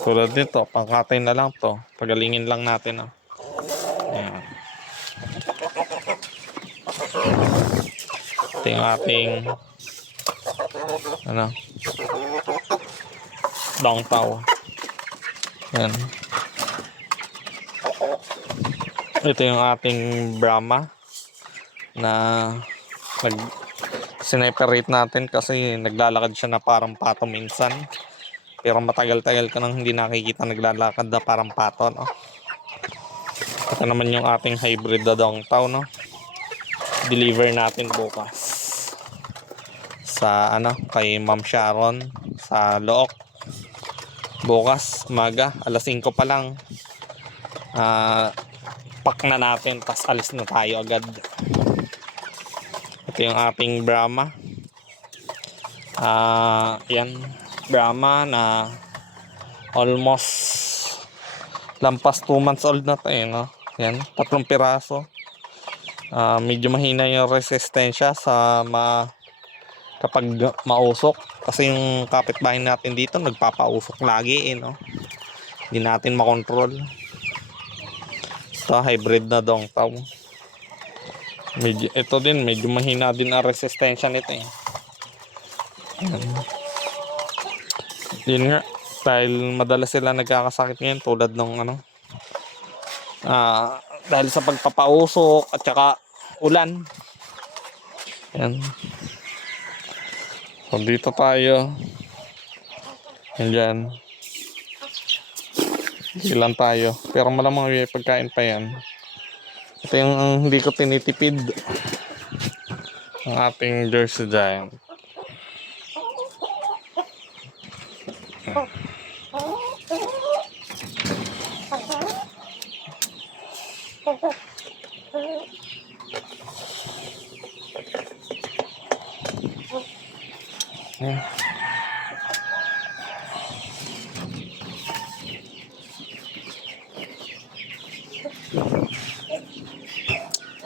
Tulad nito, pangkatay na lang to. Pagalingin lang natin. Oh. Ayan. Ito yung ating dongtaw. Ayan. Ito yung ating Brahma na sineperate natin kasi naglalakad siya na parang pato minsan. Pero matagal-tagal ka nang hindi nakikita naglalakad na parang pato, no? Ito naman yung ating hybrid na dongtaw, no? Deliver natin bukas sa kay Ma'am Sharon sa Look. Bukas umaga, alas 5 pa lang. Pack na natin, tas alis na tayo agad. Ito yung ating Brahma. Yan, Brahma na almost lampas 2 months old na tayo, no? Yan, 3 piraso. Medyo mahina yung resistensya sa kapag mausok kasi yung kapitbahay natin dito nagpapausok lagi, no? Hindi natin makontrol. Ito, hybrid na dongtaw. Ito din, medyo mahina din ang resistensya nito, eh. Yun nga, dahil madalas sila nagkakasakit ngayon tulad ng dahil sa pagpapausok at saka ulan. Yan. So dito tayo. Yan. Ilan tayo. Pero malamang may pagkain pa yan. Ito yung hindi ko tinitipid. Ang ating Jersey Giant.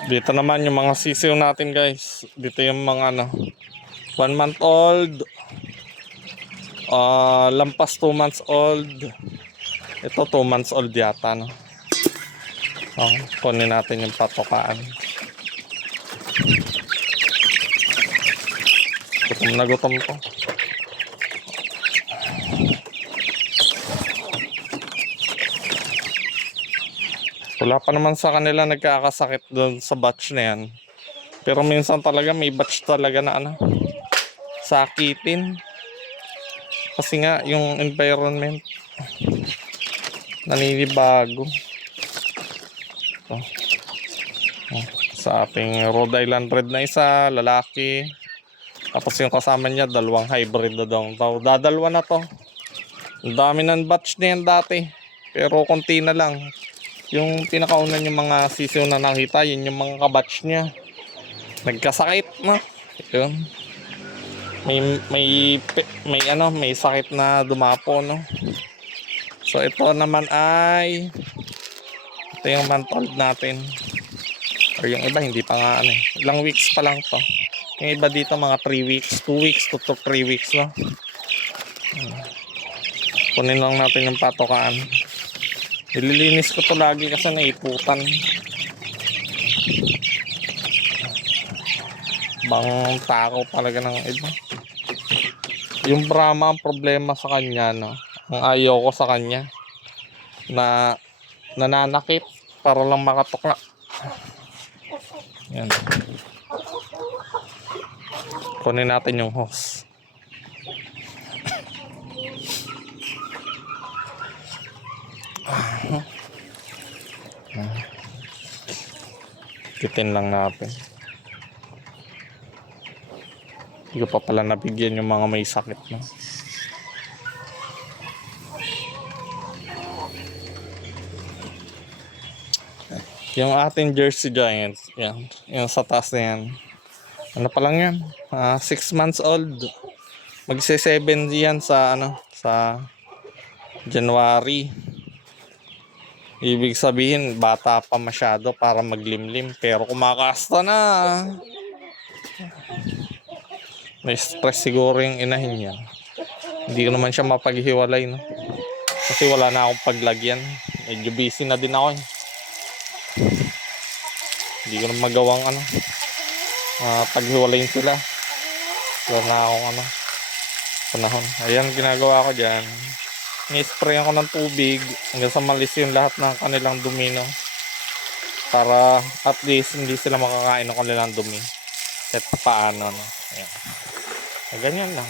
Dito naman yung mga sisiw natin, guys. Dito yung mga 1 month old, lampas 2 months old. Ito 2 months old yata, no? Kunin natin yung patokaan. Gutom na gutom to. Wala pa naman sa kanila nagkakasakit doon sa batch na yan. Pero minsan talaga may batch talaga na sakitin. Kasi nga yung environment naninibago. Sa ating Rhode Island Red na isa, lalaki. Tapos yung kasama niya, 2 hybrid na dongtaw. Dadalwa na to. Ang dami ng batch na yan dati. Pero konti na lang. Yung pinakauna yung mga sisiw na nakita, yun yung mga kabatch niya. Nagkasakit, no? Yun. May sakit na dumapo, no? So ito naman ay ito yung month old natin. Or yung iba hindi pa nga ilang weeks pa lang to. Yung iba dito mga 3 weeks, 2 weeks to 3 weeks, no? Kunin lang natin yung patokaan. Nililinis ko to lagi kasi naiputan. Bang takaw talaga ng iba. Yung Brahma ang problema sa kanya, no? Ang ayaw ko sa kanya na nananakit para lang makatukla. Yan. Kunin natin yung hose. Kitin lang natin. Hindi ko pa pala nabigyan yung mga may sakit, no? Yung ating Jersey Giant, yan, yung sa taas na yan. Ano pa lang yan? 6 months old. Magse-7 yan sa sa January. Ibig sabihin, bata pa masyado para maglimlim. Pero kumakasta na. May stress siguro yung inahin niya. Hindi ko naman siya mapaghiwalay, no? Kasi wala na akong paglagyan. Medyo busy na din ako eh. Hindi ko na magawang paghiwalayin sila. Wala na akong panahon. Ayan, ginagawa ko dyan. Ni-spray ako ng tubig hanggang sa malis yung lahat ng kanilang dumi, no? Para at least hindi sila makakain ng kanilang dumi. At paano, no? Ayan. Ganyan lang.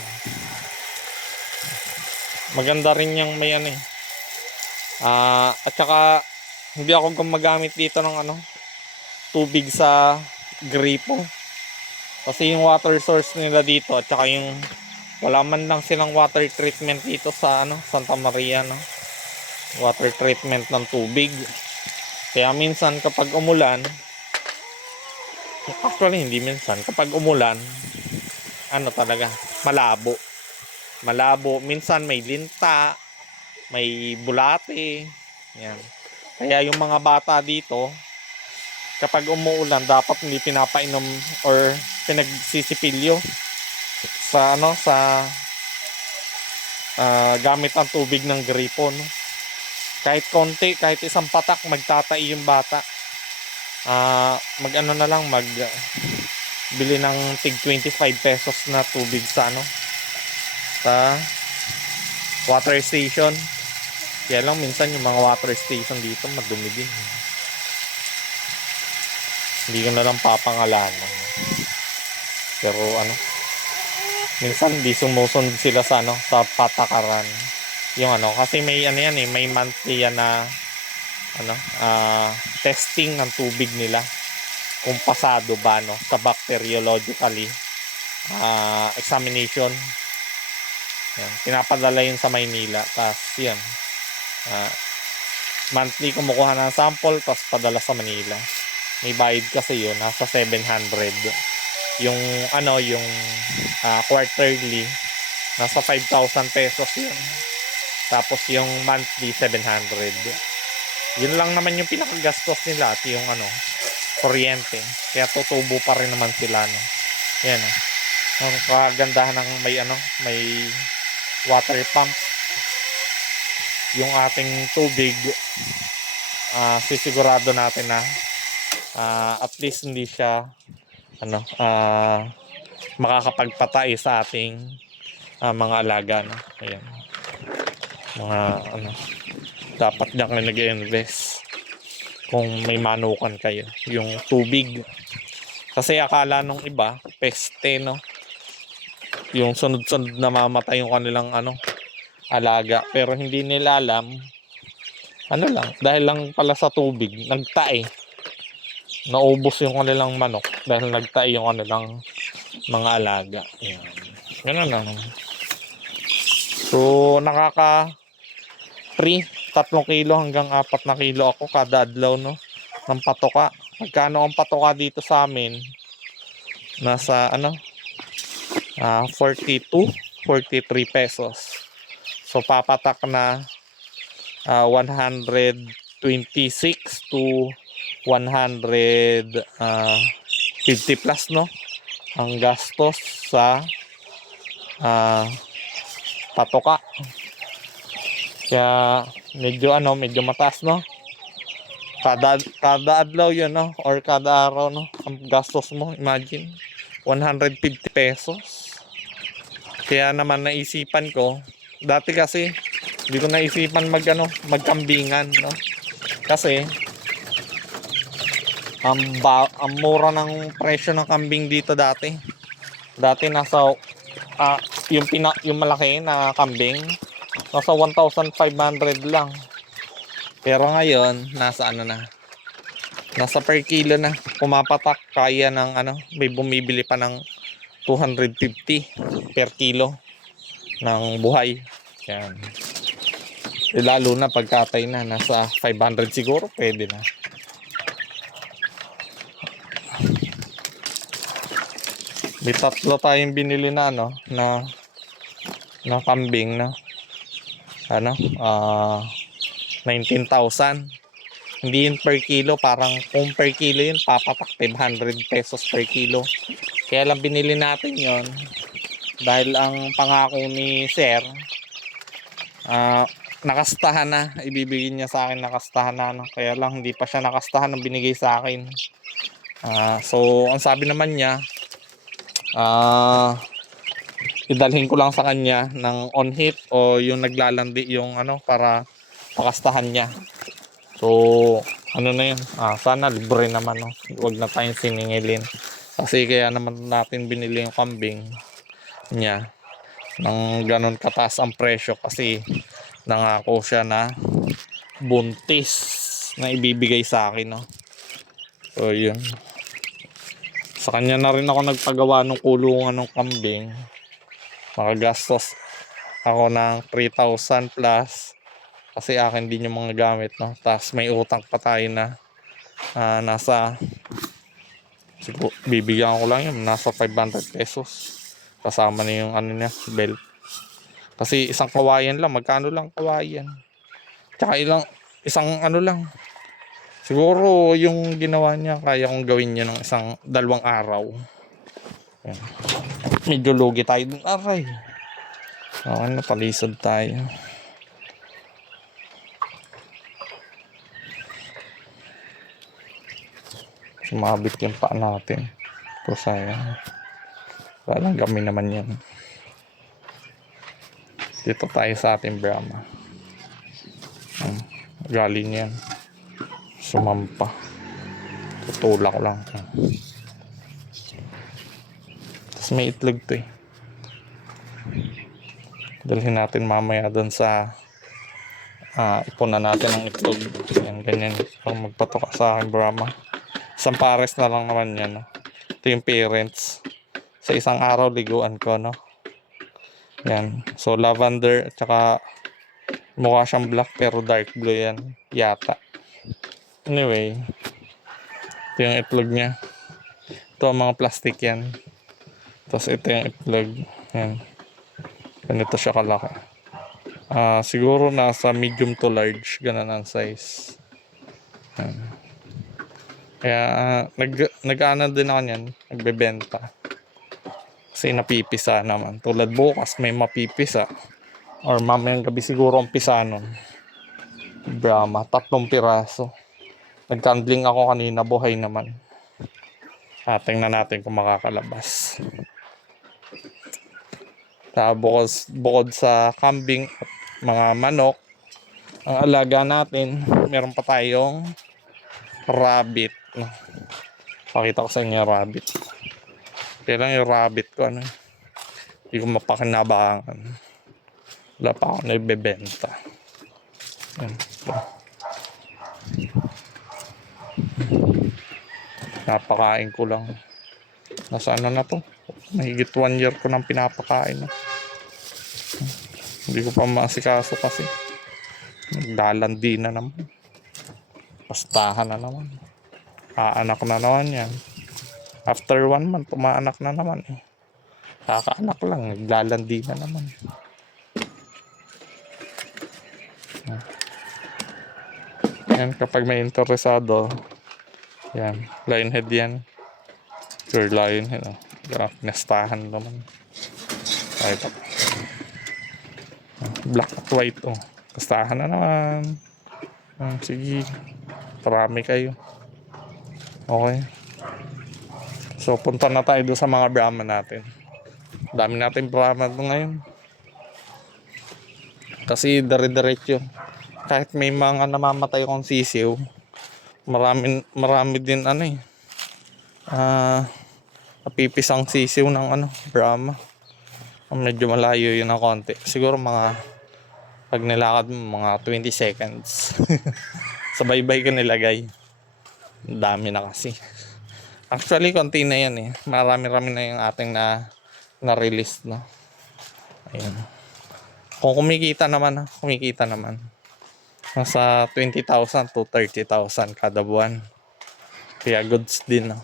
Maganda rin yung may at saka hindi ako gumagamit dito ng tubig sa gripo. Kasi yung water source nila dito at saka yung wala man lang silang water treatment dito sa Santa Maria, no? Water treatment ng tubig. Kaya minsan kapag umulan, actually hindi minsan, kapag umulan, talaga, malabo. Minsan may linta, may bulate. Yan. Kaya yung mga bata dito, kapag umuulan, dapat hindi pinapainom or pinagsisipilyo sa gamit ang tubig ng gripo, no? Kahit konti, kahit isang patak, magtatai yung bata. Bili ng tig 25 pesos na tubig sa water station. Kaya lang minsan yung mga water station dito madumi din. Hindi ko na lang papangalanan. Pero minsan di sumusunod sila sa sa patakaran. Yung kasi may may monthly yan na testing ng tubig nila kung pasado ba sa bacteriologically examination. Yan, pinapadala yun sa Maynila. Tapos yan, monthly kumukuha ng sample tapos padala sa Manila. May bayad kasi yun, nasa 700. Yung yung quarterly nasa 5,000 pesos yun. Tapos yung monthly 700. Yun lang naman yung pinakagastos nila at yung kuryente. Kaya tutubo pa rin naman sila, no. Yan, ang kagandahan ng may water pump. Yung ating tubig, sisigurado natin na at least hindi siya makakapagpatay sa ating mga alaga, no. Ayan. Mga dapat diyan kayo nag-invest kung may manukan kayo yung tubig. Kasi akala nung iba peste, no, yung sunod-sunod na mamatay yung kanilang alaga, pero hindi nila alam lang, dahil lang pala sa tubig nagtae, naubos yung kanilang manok dahil nagtae yung kanilang mga alaga. Yan. Ganun lang. So free 3 kilo hanggang 4 na kilo ako kada adlaw, no, ng patoka. Magkano ang patoka dito sa amin? Nasa 42, 43 pesos. So papatak na 126 to 150 plus, no, ang gastos sa patoka. Kaya medyo mataas, no. Kada adlaw yun, no, or kada araw, no, ang gastos mo, imagine 150 pesos. Kaya naman naisipan ko, dati kasi hindi ko naisipan magkambingan, no, kasi ang mura ng presyo ng kambing dito dati nasa yung malaki na kambing nasa 1,500 lang. Pero ngayon, nasa nasa per kilo na. Pumapatak, kaya ng may bumibili pa ng 250 per kilo ng buhay. Yan. Lalo na pagkatay na, nasa 500 siguro, pwede na. May 3 tayong binili na na kambing na 19,000. Hindi yun per kilo, parang kung per kilo yun papatak 500 pesos per kilo. Kaya lang binili natin yon dahil ang pangako ni Sir nakastahan na. Ibibigay niya sa akin nakastahan na. No? Kaya lang hindi pa siya nakastahan ng binigay sa akin. So, ang sabi naman niya, idalhin ko lang sa kanya ng on hit o yung naglalandi yung ano para pakastahan niya. So, ano na yun? Sana libre naman. No? Huwag na tayong siningilin. Kasi kaya naman natin binili yung kambing niya ng ganun kataas ang presyo kasi nangako siya na buntis na ibibigay sa akin. No? So, yun. Sa kanya na rin ako nagpagawa ng kulungan ng kambing. Makagastos ako ng 3,000 plus kasi akin din yung mga gamit. No? Tapos may utang pa tayo na nasa siguro, bibigyan ko lang yun nasa 500 pesos kasama na yung ano niya, belt. Kasi isang kawayan lang, magkano lang kawayan, tsaka isang ano lang, siguro yung ginawa niya kaya kong gawin niya ng isang 2 araw. Yan. Medyo lugi tayo dun, aray. Napalisod tayo. Sumabit yung paa natin. Pero sayang. Walang gamin naman yan. Dito tayo sa ating Brahma. Galing yan. Sumampa. Tutulak lang. Tapos may itlog to eh. Dalhin natin mamaya doon sa ipunan natin ang itlog. Yan, ganyan. Pag magpatoka sa aking Brahma. Isang pares na lang naman yan. No? Ito yung parents. Sa isang araw liguan ko. No? Yan. So lavender at saka mukha siyang black pero dark blue yan. Yata. Anyway. Ito yung itlog niya. Ito ang mga plastic yan. Tapos ito yung itlog. Yan. Ganito siya kalaki. Siguro nasa medium to large. Ganun ang size. Yan. Kaya nag-ano din ako niyan, nagbebenta. Kasi napipisa naman. Tulad bukas may mapipisa. Or mamayang gabi siguro ang pisa nun. Brahma, 3 piraso. Nag-candling ako kanina, buhay naman. Tingnan natin kung makakalabas. Bukod sa kambing at mga manok, ang alaga natin, meron pa tayong rabbit. No? Pakita ko sa inyo rabbit. Kaya lang yung rabbit ko, hindi ko mapakinabangan. Wala pa ako na ibebenta. Napakain ko lang. Nasa ano na to? Mahigit 1 year ko nang pinapakain. Hindi ko pa maasikaso kasi. Naglalandi na naman. Pastahan na naman. Aanak na naman yan. After 1 month, umaanak na naman eh. Kakaanak lang, naglalandi na naman. Yan, kapag may interesado, yan, lionhead yan. Pure lionhead. Nastahan naman. Ay, ito. Black at white. Nastahan na naman. Sige. Marami kayo. Okay. So, punta na tayo doon sa mga Brahma natin. Dami natin Brahma doon ngayon. Kasi dire-diretso. Kahit may mga namamatay kong sisiw, marami din napipisang sisiw ng Brahma. Medyo malayo yun ng konti. Siguro pag nilakad mo, mga 20 seconds. Sabay-bay ko nilagay. Dami na kasi. Actually, konti na yan eh. Marami-rami na yung ating na-release, no? Ayun. Kung kumikita naman. Nasa 20,000 to 30,000 kada buwan. Kaya goods din, no?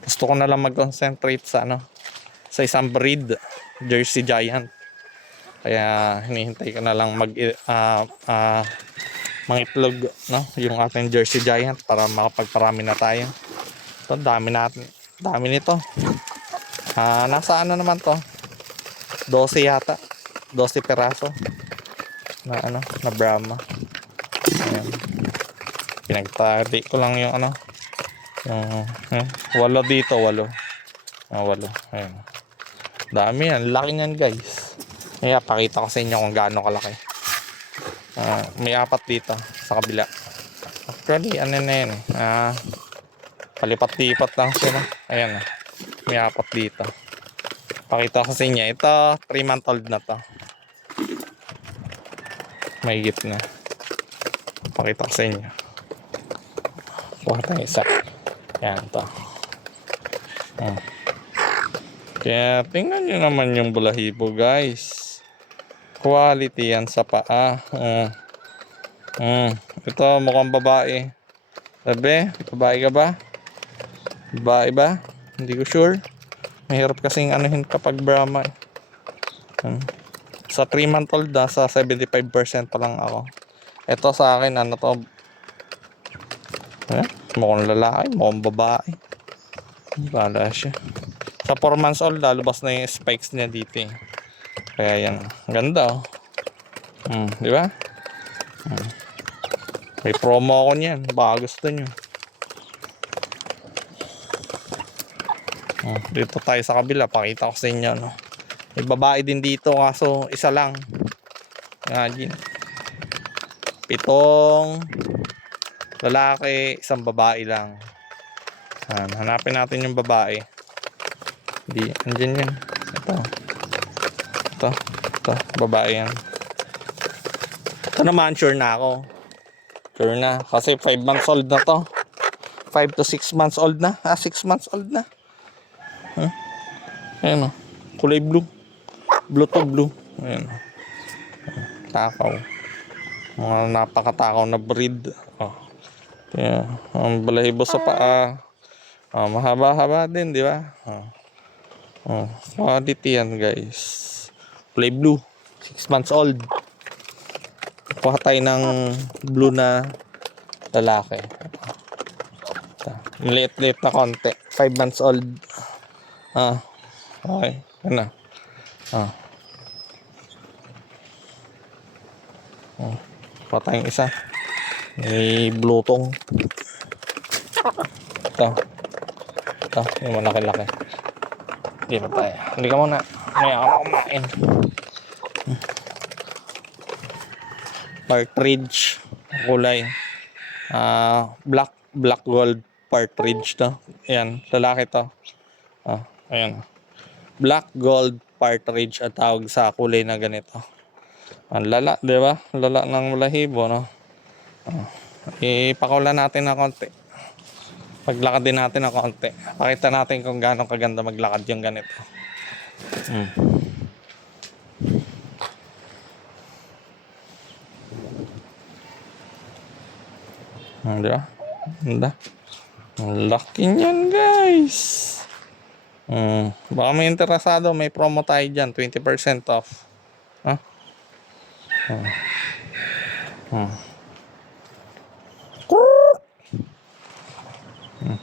Gusto ko na lang mag-concentrate sa isang breed, Jersey Giant. Kaya hinihintay ko na lang mangitlog, no? Yung ating Jersey Giant para makapagparami na tayo. Ito, dami nito. Nasa ano naman to? 12 yata. 12 peraso na ano, na Brahma. Ayan. Pinagtali ko lang yung ano, yung 8 dito, 8. 8. Ayan. Dami yan, laki niyan guys. Kaya pakita ko sa inyo kung gaano kalaki. May 4 dito sa kabila. Actually, ano na yan, palipat-lipat lang sila. Ayan, may 4 dito. Pakita ko sa inyo, ito 3-month old na to. May higit na. Pakita ko sa inyo. Kuha tayo isa. Yan to. Kaya tingnan nyo naman yung balahibo guys. Quality yan sa paa. Ito mukhang babae. Sabi, babae ka ba? Babae ba? Hindi ko sure. Mahirap kasing anuhin kapag Brahma. Sa 3-month old na, sa 75% pa lang ako. Ito sa akin, ano to? Mukhang lalaki, mukhang babae. Bala siya. Sa 4 months old, lalabas na yung spikes niya dito. Kaya yan, ganda oh. Di ba? May promo ako niyan, baka gusto nyo. Dito tayo sa kabila, pakita ko sa inyo no. May babae din dito kaso isa lang. Imagine. 7 lalaki, 1 babae lang. Hanapin natin yung babae. Hindi, andyan yan. Ito, babae yan. Ito naman, sure na ako. Sure na, kasi 5 months old na to. 5 to 6 months old na. 6 months old na. Ayan o, kulay blue. Blue to blue. Ayan o. Takaw. Mga napakatakaw na breed. Kaya, ang balahibo sa paa. Mahaba-haba din, di ba? Quality yan guys. Kulay blue. 6 months old. Kuha tayo ng blue na lalaki. Liit-liit na konti. 5 months old. Okay. Ano? Kuha tayong isa. May blutong. Ito, yung malaki-laki. Hindi pa tayo. Hindi ka muna. May ako kumain. Partridge. Kulay. Black gold partridge to. Ayan. Lalaki to. Ayan. Black gold partridge at tawag sa kulay na ganito. Ang lala, di ba? Lala ng balahibo, no? Ipakawalan natin ng konti. Paglakad din natin ng konti. Pakita natin kung gaano kaganda maglakad yung ganito. Di ba? Ganda. Ang laki niyan guys. Baka may interesado, may promo tayo dyan, 20% off.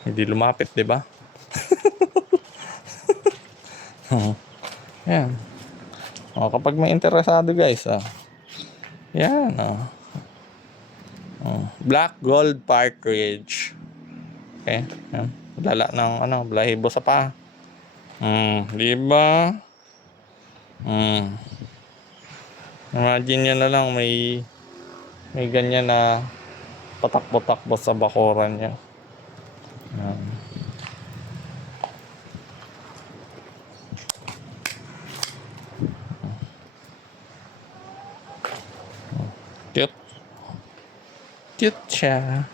Hindi lumapit, di ba? Yan. Kapag may interesado guys, yan. Black gold partridge. Okay, yan. Lala ng balahibo sa paa. Di ba? Imagine nyo na lang may ganyan na patakbo-takbo sa bakuran niya. Cute. Cute siya.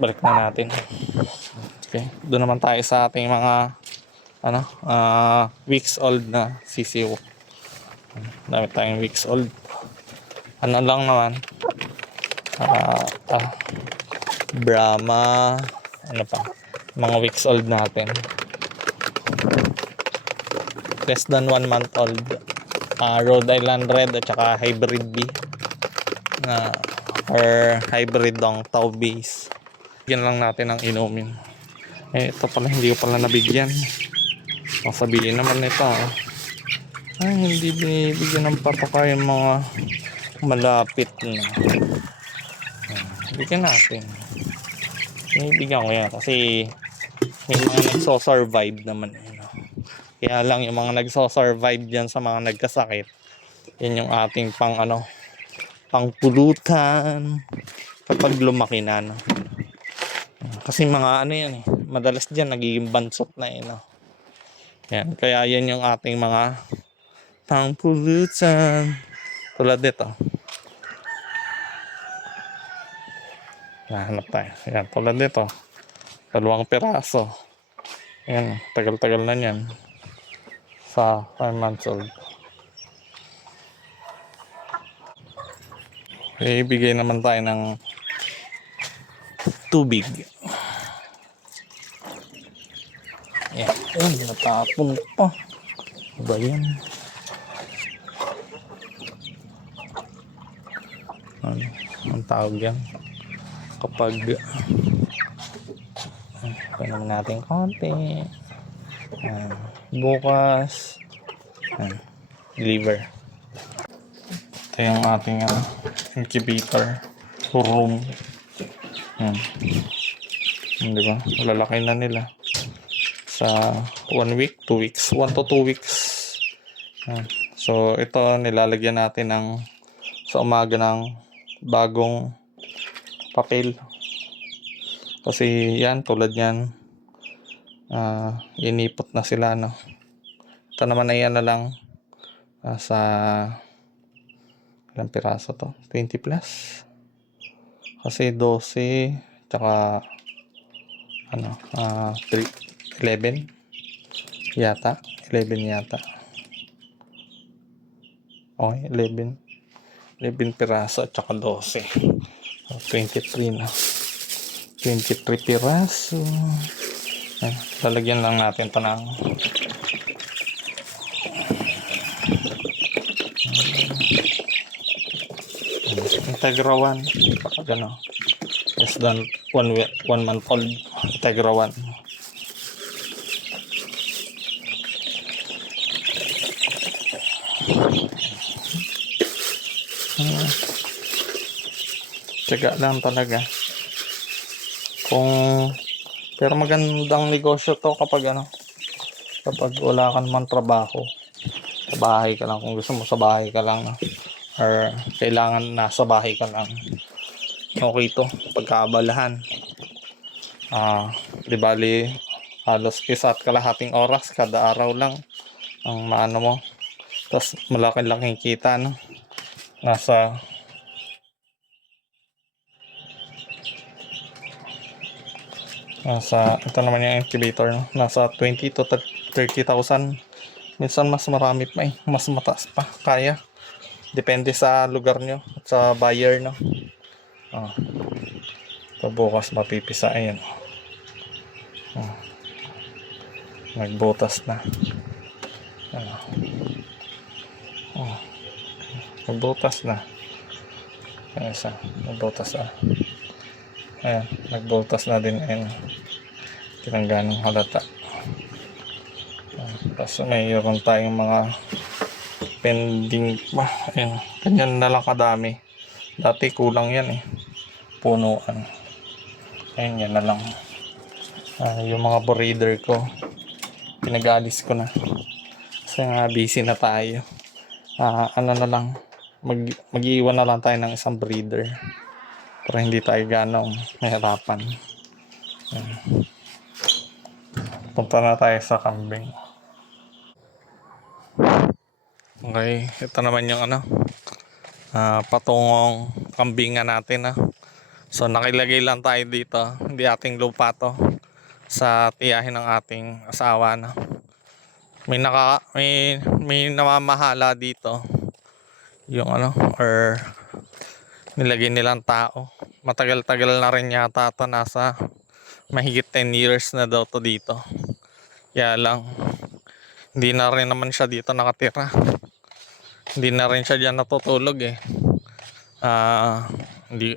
Balik na natin. Okay, doon naman tayo sa ating mga weeks old na sisiw. Dami tayong weeks old. Ano lang naman, Brahma, ano pa, mga weeks old natin. Less than 1 month old. Rhode Island Red at saka hybrid B. Or hybrid ng Tau base. Yan lang natin ang inumin. Eh, ito pala, hindi ko pala nabigyan. Sabihin naman nito, ay, hindi binibigyan ng patoka yung mga malapit na. Bigyan natin. Binibigyan ko yan kasi may mga nagso-survive naman. Kaya lang yung mga nagso-survive dyan sa mga nagkasakit, yan yung ating pangpulutan kapag lumaki na, no? Kasi mga yan madalas dyan nagiging bansot na no? Yan, kaya yan yung ating mga pangpulutan tulad nito. Nahanap tayo. Yan, tulad nito. 2 piraso. Yan, tagal-tagal na yan. Sa 5 months old. Ibigay naman tayo ng tubig. Yan, natapon pa. Ba yan? Ang tawag yan? Kapag naman natin konti. Bukas deliver. Ito yung ating incubator room. Diba? Lalaki na nila sa 1 week, 2 weeks, 1 to 2 weeks. So ito nilalagyan natin sa umaga ng bagong papel. Kasi yan, tulad yan, inipot na sila, no? Ito naman na yan na lang sa ilang piraso to? 20 plus. Kasi 12 tsaka 11 yata. 11 yata. Okay, 11 piraso at saka 12. 23 na. 23 piraso. Lalagyan lang natin ito ng Integra 1. Kapag less than 1 month old. Integra 1. Tiyaga lang talaga. Pero magandang negosyo to kapag wala ka naman trabaho. Sa bahay ka lang. Kung gusto mo sa bahay ka lang, or kailangan nasa bahay ka lang, okay to. Pagkaabalahan. Di bali halos isa't kalahating oras kada araw lang ang maano mo. Tapos malaki-laking kita, no? Ito naman yung incubator, no? Nasa 20 to 30,000. Minsan mas marami pa mas mataas pa, kaya depende sa lugar nyo at sa buyer, no? So bukas mapipisa, ayan. Nagbutas na. Nagbutas na. Nagbutas na. Ayan, nagbutas na din. Ayan, tinangganang halata. Tapos mayroon tayong mga pending pa. Ayan, ganyan na lang kadami. Dati kulang yan punuan. Ayan, yan na lang. Yung mga breeder ko, pinag-alis ko na. Kasi nga busy na tayo. Na lang, mag-iwan na lang tayo ng isang breeder para hindi tayo ganong mahirapan. Punta na tayo sa kambing. Okay, ito naman yung patungong kambingan natin. So nakilagay lang tayo dito, hindi ating lupa to, sa tiyahin ng ating asawa, no? May namamahala dito yung or nilagay nilang tao. Matagal-tagal na rin yata to, nasa mahigit 10 years na daw to dito. Kaya lang hindi na rin naman siya dito nakatira. Hindi na rin siya diyan natutulog hindi,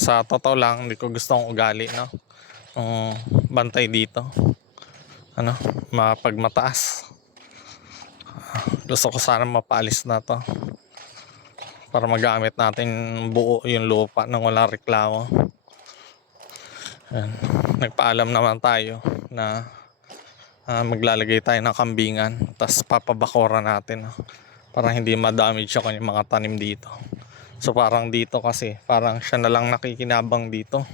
sa totoo lang, hindi ko gustong ugali, no? bantay dito. Ano, pag mataas. Gusto ko sana mapaalis na to para magamit natin buo yung lupa nang walang reklamo. Ayan. Nagpaalam naman tayo na maglalagay tayo ng kambingan, tapos papabakura natin para hindi ma-damage yung kanyang mga tanim dito. So parang dito kasi parang siya na lang nakikinabang dito.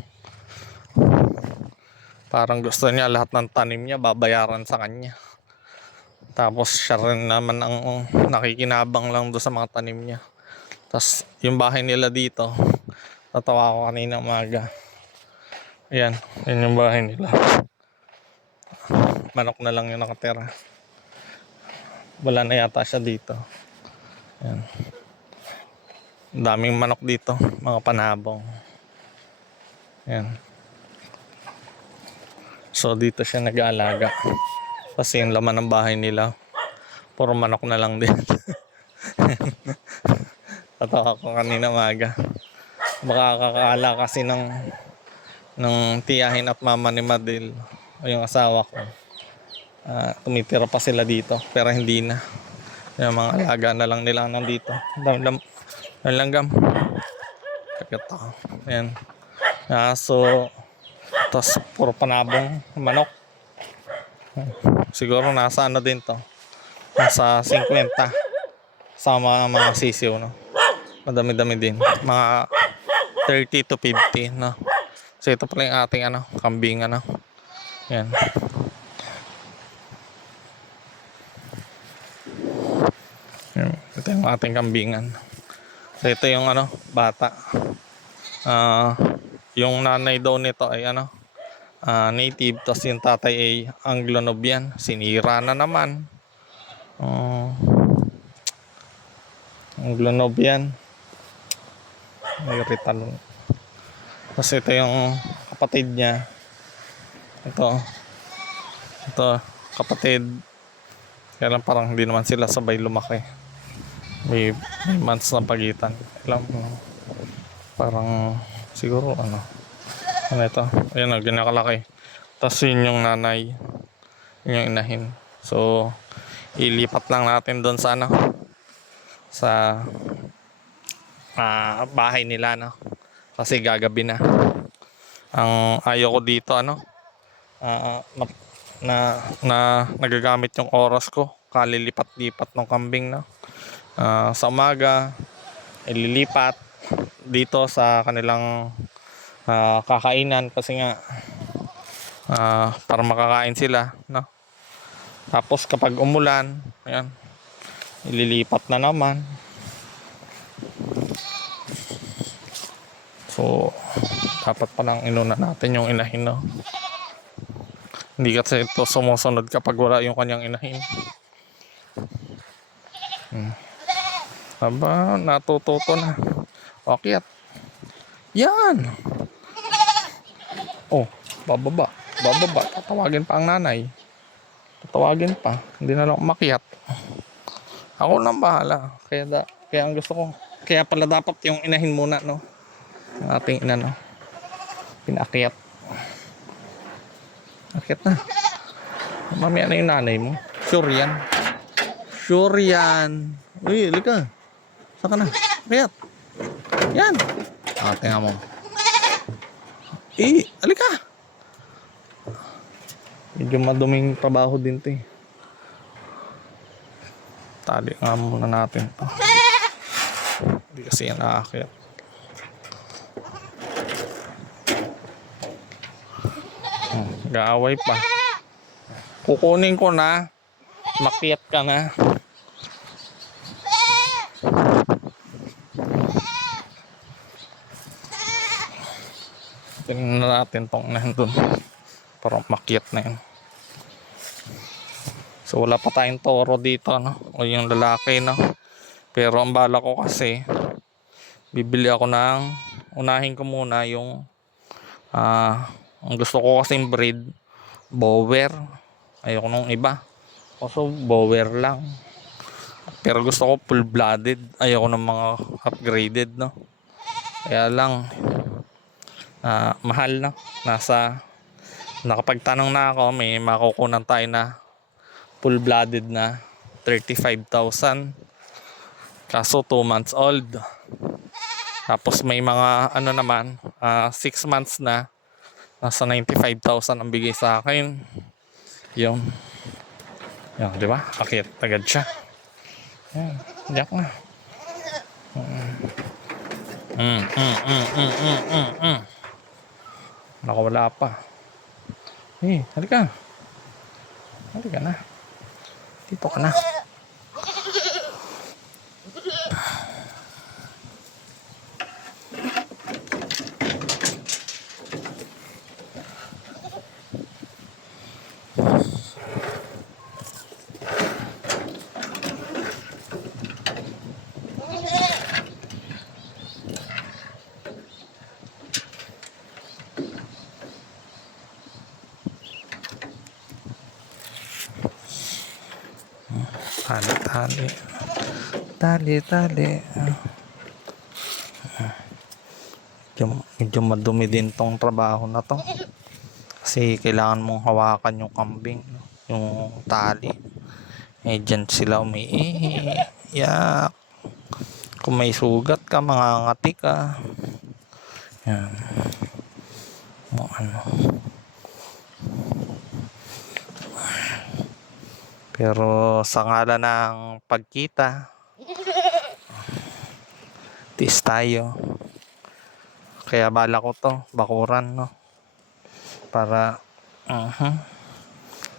Parang gusto niya lahat ng tanim niya babayaran sa kanya. Tapos siya rin naman ang nakikinabang lang doon sa mga tanim niya. Tapos yung bahay nila dito, natawa ko kanina umaga. Ayan, yun yung bahay nila. Manok na lang yung nakatira. Wala na yata siya dito. Ayan. Daming manok dito, mga panabong. Ayan. So dito siya nag-aalaga. Kasi yung laman ng bahay nila, puro manok na lang din. Tatawa ko kanina umaga. Baka kakala kasi ng tiyahin at mama ni Madil o yung asawa ko. Tumitira pa sila dito pero hindi na. Yung mga alaga na lang nila nandito. Langgam. Kakit ako. Ayan. So tapos puro panabong manok. Siguro nasa ano din to. Nasa 50. Sama mga sisiw, no? Madami-dami din. Mga 30 to 50, no? So ito pala yung ating kambing, Yan. Ito yung ating kambingan. So ito yung bata. Yung nanay daw nito ay native, tapos yung tatay ay Anglo-Nubian. Sinira na naman. Anglo-Nubian. May rital. Tapos ito yung kapatid niya. Ito kapatid. Kaya lang parang hindi naman sila sabay lumaki. May months na pagitan. Alam mo, parang siguro ito. Ayan ginakalaki. Tapos yun yung nanay. Yun yung inahin. So ilipat lang natin doon sa sa bahay nila, kasi gagabi na. Ang ayaw ko dito na nagagamit yung oras ko kalilipat-lipat ng kambing, sa umaga ililipat dito sa kanilang kakainan kasi nga para makakain sila, tapos kapag umulan, ayan, ililipat na naman. So dapat palang inuna natin yung inahin, Hindi kasi ito sumusunod kapag wala yung kanyang inahin. Aba, natututo na. Akyat. Yan. Oh, bababa. Tatawagin pa ang nanay. Tatawagin pa. Hindi na lang umakyat. Ako nang bahala. Kaya ang gusto ko. Kaya pala dapat yung inahin muna, Ang ating ina, Pinakyat. Akyat na. Mamaya na yung nanay mo. Sure yan. Uy, halika. Saan ka na? Akyat. Yan. Tingnan mo. Halika. Medyo maduming trabaho din to, Tali nga muna natin to. Hindi kasi yan aakyat. Gaaway pa. Kukunin ko na. Makyat ka na. Tingnan natin tong nandun. Parang makyat na yun. So wala pa tayong toro dito, O yung lalaki, Pero ang bala ko kasi bibili ako unahin ko muna yung ang gusto ko kasing breed Bower. Ayoko nung iba. Also Bower lang. Pero gusto ko full-blooded. Ayoko ng mga upgraded, Kaya lang mahal, Nasa Nakapagtanong na ako, may makukunan tayo na full-blooded na 35,000. Kaso 2 months old. Tapos may mga ano naman, 6 months na, nasa 95,000 ang bigay sa akin. Yung, di ba? Akit agad siya. Yan, diyak na. Nakawala pa. Halika. Halika na. Dito ka na. Tali. Medyo madumi din tong trabaho na to. Kasi kailangan mong hawakan yung kambing, yung tali. Dyan sila umiiyak. Kung may sugat ka, mangangati ka. Yan. Pero sa ngalan ng pagkita, tis tayo. Kaya bala ko to, bakuran, no? Para,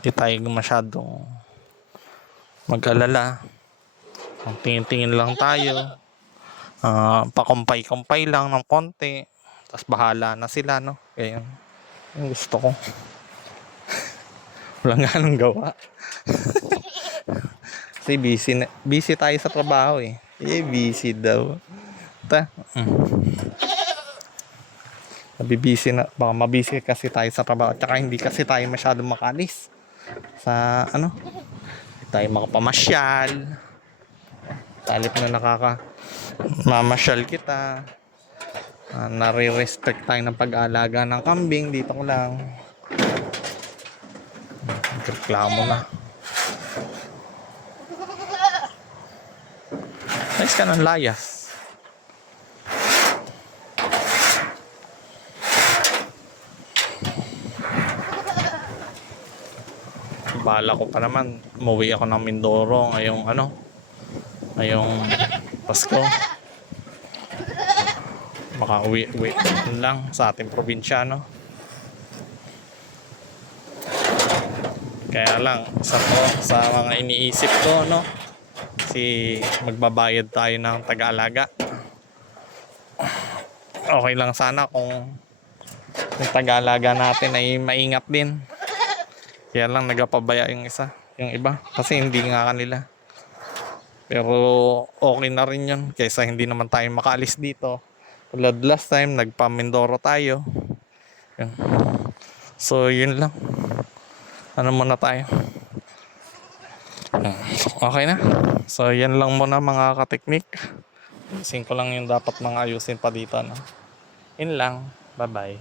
di tayo masyadong mag-alala. Tingin-tingin lang tayo. Pakumpay-kumpay lang ng konti. Tapos bahala na sila, no? Kaya yung gusto ko. Walang ganong gawa. Kasi busy tayo sa trabaho eh. Busy daw. Busy na, baka mabusy kasi tayo sa trabaho. Tsaka hindi kasi tayo masyadong makalis sa hindi tayo makapamasyal. Talip na mamasyal kita. Nare-respect tayo ng pag-aalaga ng kambing. Dito ko lang reklamo na. Ayos ka ng layas. Bala ko pa naman, umuwi ako ng Mindoro ngayong Pasko. Makauwi lang sa ating probinsya, no? Kaya lang, isa po sa mga iniisip ko, no? Kasi magbabayad tayo ng taga-alaga. Okay lang sana kung yung taga-alaga natin ay maingat din. Kaya lang nagpapabaya yung iba. Kasi hindi nga kanila. Pero okay na rin yun. Kaysa hindi naman tayo makaalis dito. Tulad last time, nagpa-Mindoro tayo. Yun. So, yun lang. Ano muna tayo? Okay na. So, yan lang muna mga kateknik. Ayusin ko lang yung dapat mga ayusin pa dito. No? Yun lang. Bye-bye.